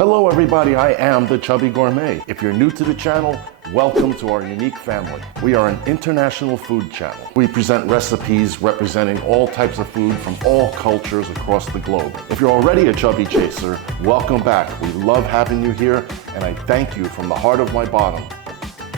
Hello everybody, I am the Chubby Gourmet. If you're new to the channel, welcome to our unique family. We are an international food channel. We present recipes representing all types of food from all cultures across the globe. If you're already a chubby chaser, welcome back. We love having you here, and I thank you from the heart of my bottom.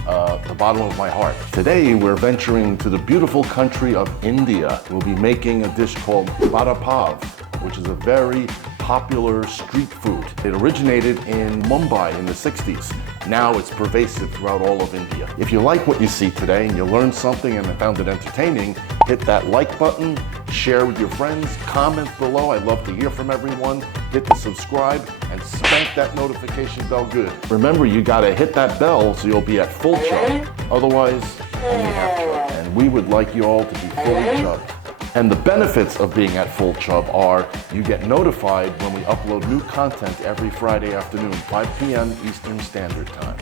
The bottom of my heart. Today we're venturing to the beautiful country of India. We'll be making a dish called Vada Pav, which is a very popular street food. It originated in Mumbai in the 60s. Now it's pervasive throughout all of India. If you like what you see today and you learned something and found it entertaining, hit that like button, share with your friends, comment below. I'd love to hear from everyone. Hit the subscribe and spank that notification bell good. Remember, you gotta hit that bell so you'll be at full chub. Otherwise, only half chub. And we would like you all to be fully chubbed. And the benefits of being at full chub are you get notified when we upload new content every Friday afternoon, 5 p.m. Eastern Standard Time.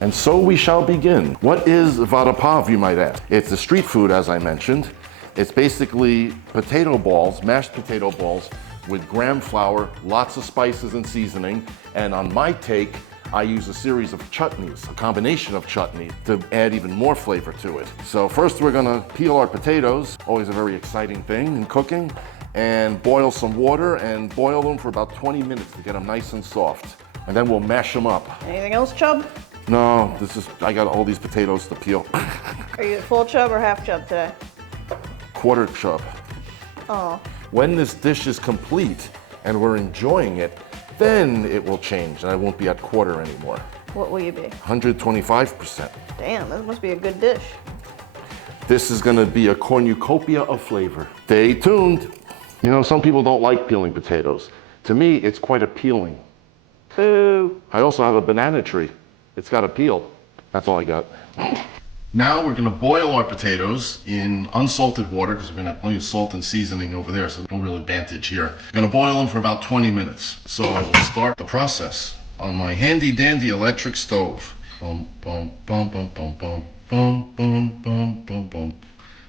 And so we shall begin. What is Vada Pav, you might ask? It's a street food, as I mentioned. It's basically potato balls, mashed potato balls with graham flour, lots of spices and seasoning. And on my take, I use a series of chutneys, a combination of chutney to add even more flavor to it. So first we're gonna peel our potatoes, always a very exciting thing in cooking, and boil some water and boil them for about 20 minutes to get them nice and soft. And then we'll mash them up. Anything else, Chub? No, I got all these potatoes to peel. Are you full chub or half chub today? Quarter chub. Oh. When this dish is complete and we're enjoying it, then it will change and I won't be at quarter anymore. What will you be? 125%. Damn, this must be a good dish. This is gonna be a cornucopia of flavor. Stay tuned. You know, some people don't like peeling potatoes. To me, it's quite appealing. Boo. I also have a banana tree. It's got a peel. That's all I got. Now we're gonna boil our potatoes in unsalted water because we're gonna have plenty of salt and seasoning over there, so no real advantage here. We're gonna boil them for about 20 minutes. So I will start the process on my handy dandy electric stove. Boom, boom, boom, boom, boom, boom, boom, boom, boom, boom, boom.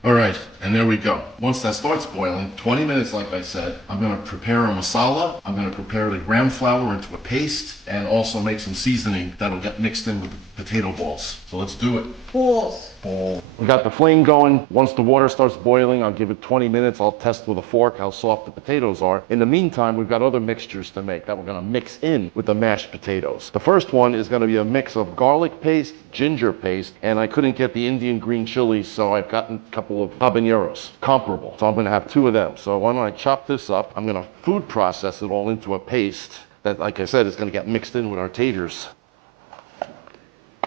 All right, and there we go. Once that starts boiling, 20 minutes like I said, I'm gonna prepare a masala. I'm gonna prepare the graham flour into a paste and also make some seasoning that'll get mixed in with the potato balls. So let's do it. Balls. We got the flame going. Once the water starts boiling, I'll give it 20 minutes. I'll test with a fork how soft the potatoes are. In the meantime, we've got other mixtures to make that we're gonna mix in with the mashed potatoes. The first one is gonna be a mix of garlic paste, ginger paste, and I couldn't get the Indian green chilies, so I've gotten a couple of habaneros, comparable. So I'm gonna have 2 of them. So why don't I chop this up? I'm gonna food process it all into a paste that, like I said, is gonna get mixed in with our taters.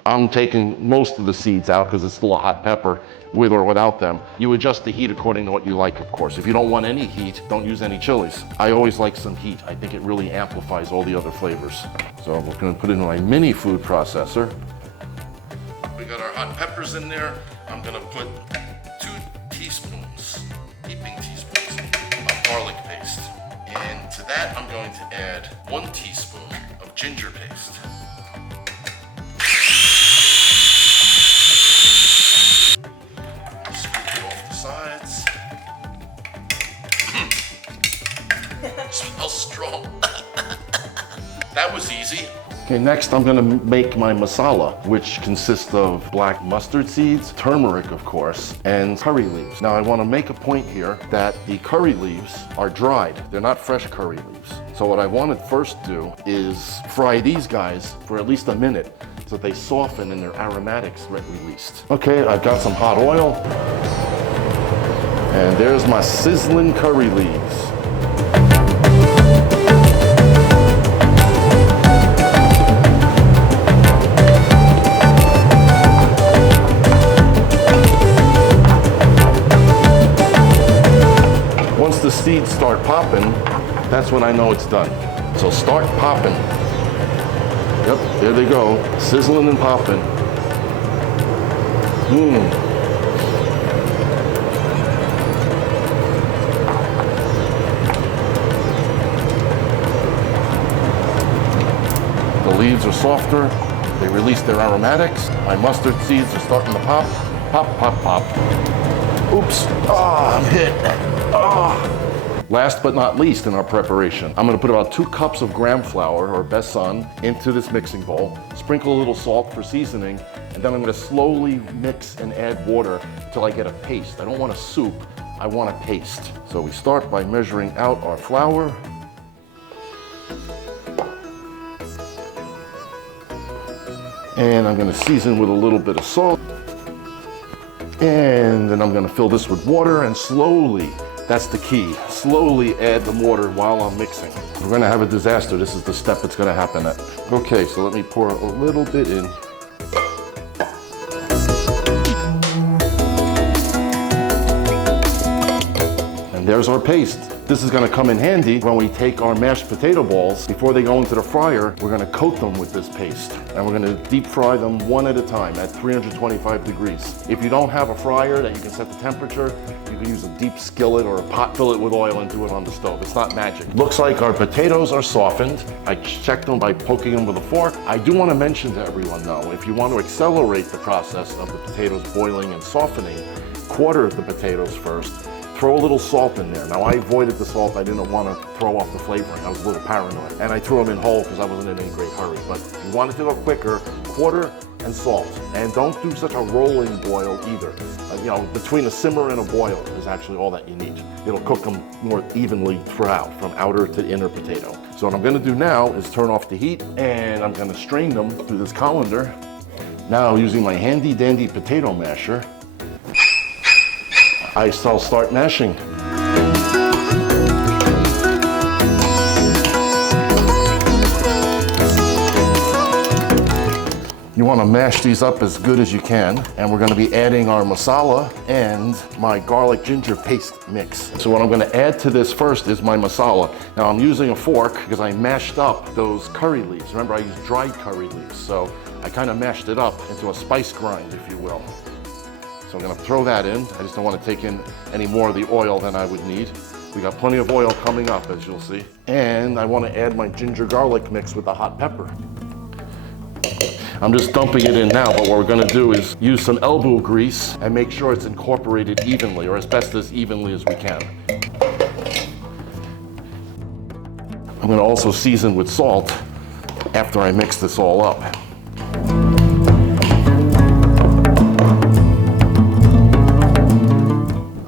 I'm taking most of the seeds out because it's still a hot pepper, with or without them. You adjust the heat according to what you like, of course. If you don't want any heat, don't use any chilies. I always like some heat. I think it really amplifies all the other flavors. So I'm just gonna put it in my mini food processor. We got our hot peppers in there. I'm gonna put 2 teaspoons, heaping teaspoons of garlic paste. And to that, I'm going to add 1 teaspoon of ginger paste. Sides. Smells strong. That was easy. Okay, next I'm gonna make my masala, which consists of black mustard seeds, turmeric, of course, and curry leaves. Now I wanna make a point here that the curry leaves are dried. They're not fresh curry leaves. So what I wanna first do is fry these guys for at least a minute so that they soften and their aromatics get released. Okay, I've got some hot oil. And there's my sizzling curry leaves. Once the seeds start popping, that's when I know it's done. So start popping. Yep, there they go, sizzling and popping. The leaves are softer, they release their aromatics. My mustard seeds are starting to pop, pop, pop, pop. Oops. I'm hit. Last but not least in our preparation, I'm gonna put about 2 cups of graham flour, or besan, into this mixing bowl, sprinkle a little salt for seasoning, and then I'm gonna slowly mix and add water until I get a paste. I don't want a soup, I want a paste. So we start by measuring out our flour. And I'm gonna season with a little bit of salt. And then I'm gonna fill this with water and slowly, that's the key, slowly add the water while I'm mixing. We're gonna have a disaster. This is the step it's gonna happen at. Okay, so let me pour a little bit in. And there's our paste. This is gonna come in handy when we take our mashed potato balls. Before they go into the fryer, we're gonna coat them with this paste. And we're gonna deep fry them one at a time at 325 degrees. If you don't have a fryer that you can set the temperature, you can use a deep skillet or a pot, fill it with oil and do it on the stove. It's not magic. Looks like our potatoes are softened. I checked them by poking them with a fork. I do wanna mention to everyone though, if you want to accelerate the process of the potatoes boiling and softening, quarter the potatoes first. Throw a little salt in there. Now I avoided the salt. I didn't want to throw off the flavoring. I was a little paranoid. And I threw them in whole because I wasn't in any great hurry. But if you want it to go quicker, quarter and salt. And don't do such a rolling boil either. Between a simmer and a boil is actually all that you need. It'll cook them more evenly throughout, from outer to inner potato. So what I'm gonna do now is turn off the heat and I'm gonna strain them through this colander. Now using my handy dandy potato masher, I'll start mashing. You want to mash these up as good as you can, and we're going to be adding our masala and my garlic ginger paste mix. So what I'm going to add to this first is my masala. Now I'm using a fork because I mashed up those curry leaves. Remember, I used dried curry leaves, so I kind of mashed it up into a spice grind, if you will. So I'm gonna throw that in. I just don't want to take in any more of the oil than I would need. We got plenty of oil coming up, as you'll see. And I want to add my ginger garlic mix with the hot pepper. I'm just dumping it in now, but what we're gonna do is use some elbow grease and make sure it's incorporated evenly, or as best as evenly as we can. I'm gonna also season with salt after I mix this all up.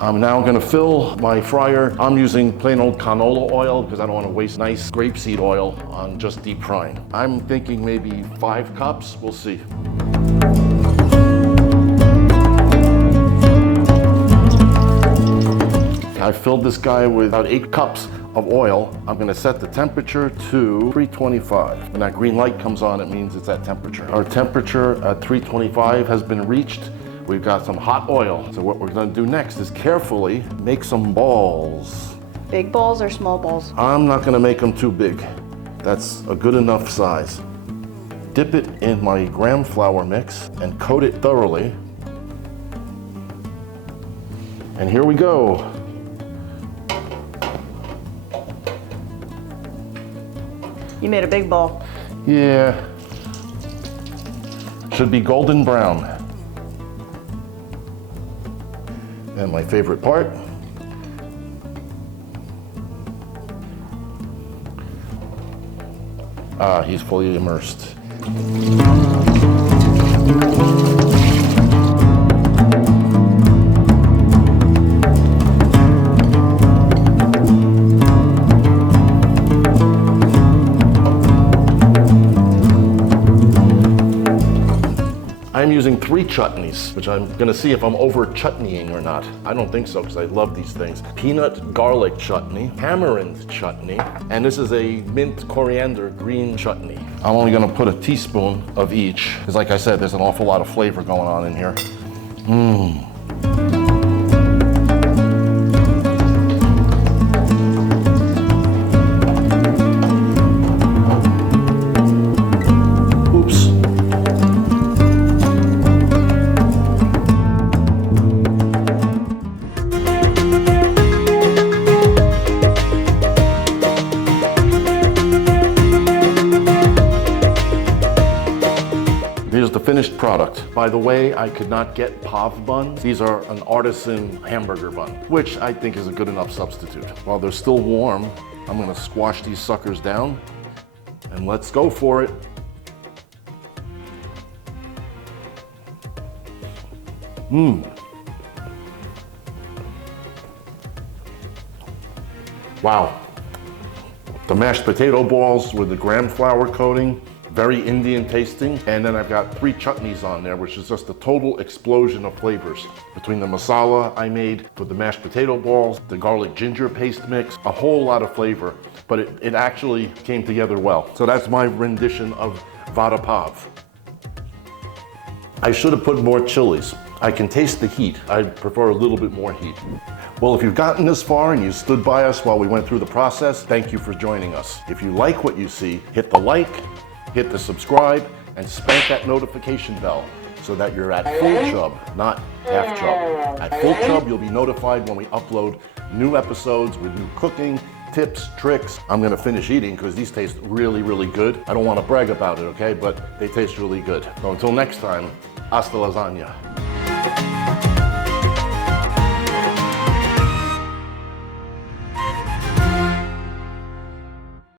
I'm now gonna fill my fryer. I'm using plain old canola oil because I don't want to waste nice grapeseed oil on just deep frying. I'm thinking maybe 5 cups, we'll see. I filled this guy with about 8 cups of oil. I'm gonna set the temperature to 325. When that green light comes on, it means it's at temperature. Our temperature at 325 has been reached. We've got some hot oil. So what we're gonna do next is carefully make some balls. Big balls or small balls? I'm not gonna make them too big. That's a good enough size. Dip it in my graham flour mix and coat it thoroughly. And here we go. You made a big ball. Yeah. Should be golden brown. And my favorite part, he's fully immersed. I'm using 3 chutneys, which I'm gonna see if I'm over chutneying or not. I don't think so, because I love these things. Peanut garlic chutney, tamarind chutney, and this is a mint coriander green chutney. I'm only gonna put a teaspoon of each, because like I said, there's an awful lot of flavor going on in here. finished product. By the way, I could not get Pav buns. These are an artisan hamburger bun, which I think is a good enough substitute. While they're still warm, I'm gonna squash these suckers down and let's go for it. Wow. The mashed potato balls with the graham flour coating, very Indian tasting. And then I've got 3 chutneys on there, which is just a total explosion of flavors. Between the masala I made for the mashed potato balls, the garlic ginger paste mix, a whole lot of flavor, but it actually came together well. So that's my rendition of Vada Pav. I should have put more chilies. I can taste the heat. I prefer a little bit more heat. Well, if you've gotten this far and you stood by us while we went through the process, thank you for joining us. If you like what you see, hit the like, hit the subscribe, and spank that notification bell so that you're at full chub, not half chub. At full chub, you'll be notified when we upload new episodes with new cooking, tips, tricks. I'm gonna finish eating because these taste really, really good. I don't wanna brag about it, okay? But they taste really good. So until next time, hasta lasagna.